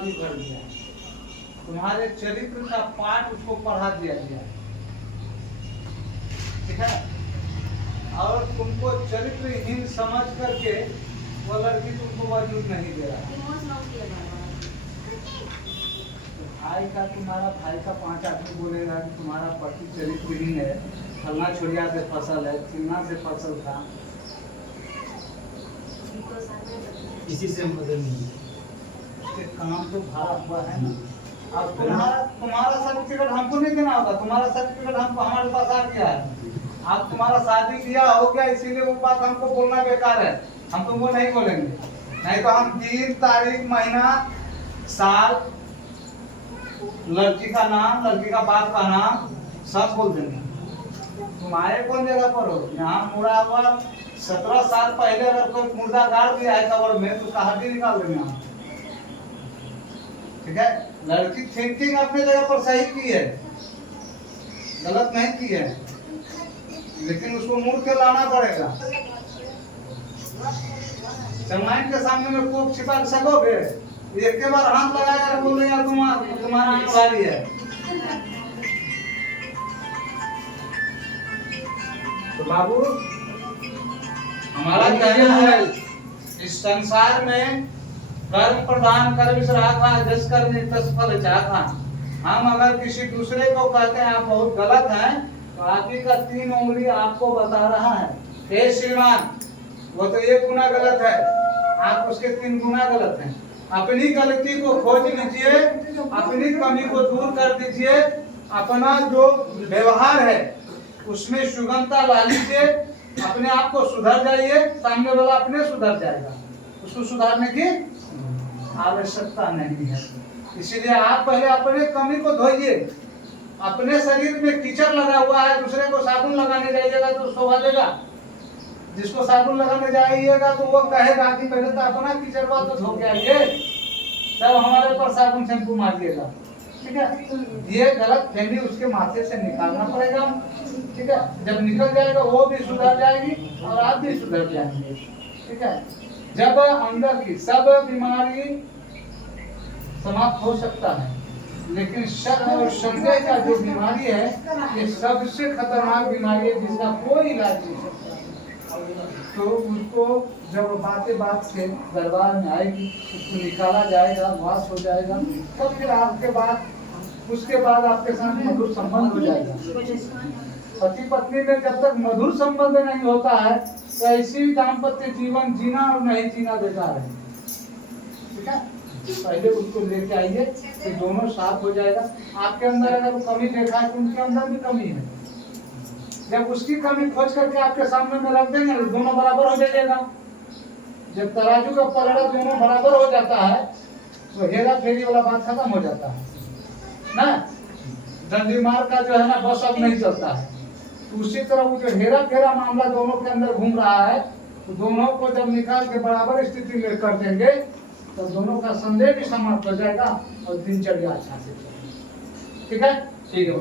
भी भर दिया है। तुम्हारे चरित्र का पाठ उसको पढ़ा दिया गया है, ठीक है। और तुमको चरित्रहीन समझ करके वो लड़की तुमको वजूद नहीं दे रहा। भाई का तुम्हारा भाई का 5 आदमी बोलेगा कि तुम्हारा पति चरित्रहीन है, फलना छोड़िया से फसल है, चिन्ना से फसल था, इसी से मदद नहीं काम तो भरा हुआ है ना। अब तुम्हारा सर्टिफिकेट हमको नहीं देना होगा, तुम्हारा सर्टिफिकेट हमको हमारे पास आ गया है। अब तुम्हारा शादी किया हो गया, इसीलिए वो बात हमको बोलना बेकार है, हम तुमको नहीं बोलेंगे। नहीं तो हम दिन तारीख महीना साल लड़की का नाम लड़की का बाप का नाम सब बोल देंगे। तुम आए कौन जगह पर हो? यहाँ मुड़ा हुआ 17 साल पहले अगर कोई मुर्दा गाड़ दिया है कबर में तो उसका हड्डी निकाल देंगे हम, ठीक है। लड़की थिंकिंग अपने जगह पर सही की है, गलत नहीं की है, लेकिन उसको मुड़ के लाना पड़ेगा। चमाइन के सामने में कोप छिपा सकोगे? एक के बार हाथ लगाया बोले यार तुम्हारा भारी है। तो बाबू हमारा कहना है इस संसार में कर्म प्रधान कर्म से रहा था, जस कर्म तस फल चाहा। हम अगर किसी दूसरे को कहते हैं आप बहुत गलत हैं, तो आप ही का 3 उंगली आपको बता रहा है, हे श्रीमान वो तो 1 गुना गलत है, आप उसके 3 गुना गलत हैं। अपनी गलती को खोज लीजिए, अपनी कमी को दूर कर दीजिए, अपना जो व्यवहार है उसमें सुगमता ला लीजिए, अपने आप को सुधर जाइए, सामने वाला अपने सुधर जाएगा, उसको सुधारने की आवश्यकता नहीं है। इसीलिए आप पहले अपने कमी को धोइए। अपने शरीर में कीचड़ लगा हुआ है, दूसरे को साबुन लगाने जाइएगा तो शोभा देगा। जिसको साबुन लगाने जाइएगा तो वो कहेगा कि पहले तो अपना कीचड़वा तो धो के आइए, तब हमारे पर साबुन शैम्पू मारिएगा, ठीक है। ये गलत फहमी उसके माथे से निकालना पड़ेगा, ठीक है। जब निकल जाएगा वो भी सुधर जाएगी और आप भी सुधर जाएंगे, ठीक है। जब अंदर की सब बीमारी समाप्त हो सकता है, लेकिन शक और संदेह का जो बीमारी है ये सबसे खतरनाक बीमारी है, जिसका कोई इलाज नहीं सकता। तो उसको जब बात से दरबार में आएगी, उसको निकाला जाएगा, वास हो जाएगा, तब फिर आपके बाद उसके बाद आपके साथ मधुर संबंध हो जाएगा। पति पत्नी में जब तक मधुर संबंध नहीं होता है तो ऐसी दाम्पत्य जीवन जीना और नहीं जीना बेकार है, ठीक है। पहले उसको लेके आइए तो दोनों साफ हो जाएगा। आपके अंदर अगर कमी देखा है तो उनके अंदर भी कमी है, जब उसकी कमी खोज करके आपके सामने में रख देंगे तो दोनों बराबर हो जाएगा। जब तराजू का पलड़ा दोनों बराबर हो जाता है तो हेरा फेरी वाला बात खत्म हो जाता है ना। डंडी मार का जो है ना बस अब नहीं चलता है। तो उसी तरह वो जो हेरा फेरा मामला दोनों के अंदर घूम रहा है, तो दोनों को जब निकाल के बराबर स्थिति में कर देंगे तो दोनों का संदेह भी समाप्त हो जाएगा और दिनचर्या अच्छा से, ठीक है। ठीक है।